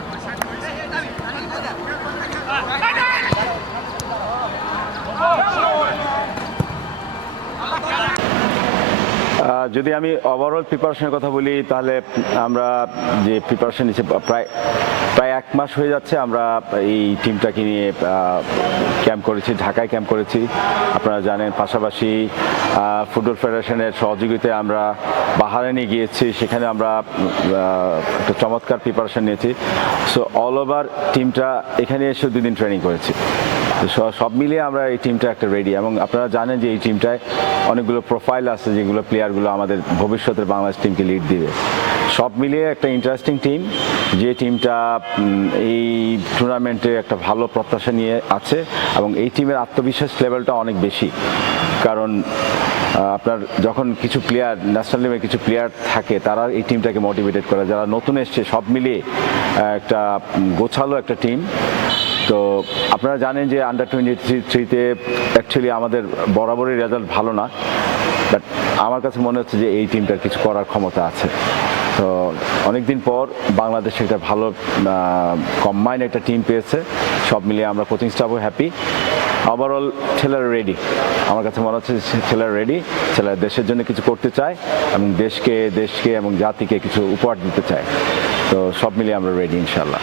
가자! যদি আমি ওভারঅল প্রিপারেশনের কথা বলি, তাহলে আমরা যে প্রিপারেশন নিচ্ছে প্রায় প্রায় এক মাস হয়ে যাচ্ছে আমরা এই টিমটাকে নিয়ে ক্যাম্প করেছি, ঢাকায় ক্যাম্প করেছি। আপনারা জানেন, পাশাপাশি ফুটবল ফেডারেশনের সহযোগিতায় আমরা বাহারানে গিয়েছি, সেখানে আমরা একটা চমৎকার প্রিপারেশন নিয়েছি। সো অল ওভার টিমটা এখানে এসে দুদিন ট্রেনিং করেছি। সব মিলিয়ে আমরা এই টিমটা একটা রেডি এবং আপনারা জানেন যে এই টিমটায় অনেকগুলো প্রোফাইল আছে যেগুলো প্লেয়ারগুলো আমাদের ভবিষ্যতের বাংলাদেশ টিমকে লিড দিবে। সব মিলিয়ে একটা ইন্টারেস্টিং টিম যে টিমটা এই টুর্নামেন্টে একটা ভালো প্রত্যাশা নিয়ে আছে এবং এই টিমের আত্মবিশ্বাস লেভেলটা অনেক বেশি। কারণ আপনার যখন কিছু প্লেয়ার ন্যাশনাল টিমে কিছু প্লেয়ার থাকে, তারা এই টিমটাকে মোটিভেটেড করে। যারা নতুন এসছে, সব মিলিয়ে একটা গোছালো একটা টিম তো আপনারা জানেন যে আন্ডার টোয়েন্টি থ্রি থ্রিতে অ্যাকচুয়ালি আমাদের বরাবরই রেজাল্ট ভালো না বাট আমার কাছে মনে হচ্ছে যে এই টিমটার কিছু করার ক্ষমতা আছে। তো অনেকদিন পর বাংলাদেশ একটা ভালো কম্বাইন একটা টিম পেয়েছে, সব মিলিয়ে আমরা কোচিং স্টাফও হ্যাপি ওভারঅল ছেলেরা রেডি আমার কাছে মনে হচ্ছে ছেলেরা রেডি ছেলেরা দেশের জন্য কিছু করতে চায় এবং দেশকে দেশকে এবং জাতিকে কিছু উপহার দিতে চায়। তো সব মিলিয়ে আমরা রেডি ইনশাল্লাহ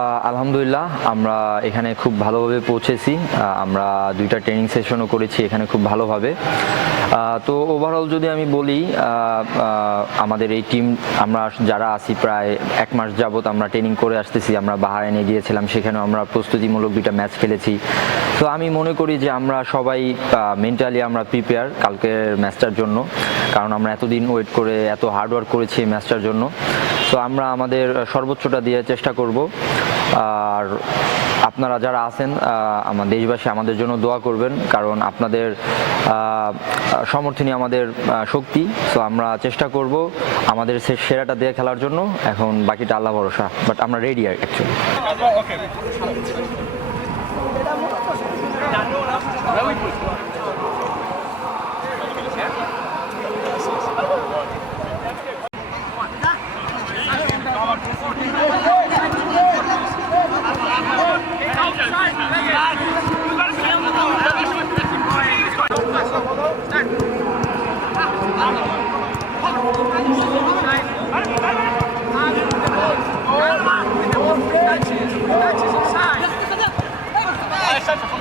আলহামদুলিল্লাহ, আমরা এখানে খুব ভালোভাবে পৌঁছেছি। আমরা দুইটা ট্রেনিং সেশনও করেছি এখানে খুব ভালোভাবে। তো ওভারঅল যদি আমি বলি আমাদের এই টিম আমরা যারা আছি প্রায় এক মাস যাবত আমরা ট্রেনিং করে আসতেছি, আমরা বাহারাইনে গিয়েছিলাম, সেখানেও আমরা প্রস্তুতিমূলক দুইটা ম্যাচ খেলেছি। তো আমি মনে করি যে আমরা সবাই মেন্টালি আমরা প্রিপেয়ার কালকের ম্যাচটার জন্য, কারণ আমরা এতদিন ওয়েট করে, এত হার্ডওয়ার্ক করেছি এই ম্যাচটার জন্য। তো আমরা আমাদের সর্বোচ্চটা দিয়ে চেষ্টা করব। আর আপনারা যারা আছেন আমার দেশবাসী আমাদের জন্য দোয়া করবেন, কারণ আপনাদের সমর্থনই আমাদের শক্তি। তো আমরা চেষ্টা করব আমাদের সেরাটা দিয়ে খেলার জন্য। এখন বাকিটা আল্লাহ ভরসা বাট আমরা রেডি অ্যাকচুয়ালি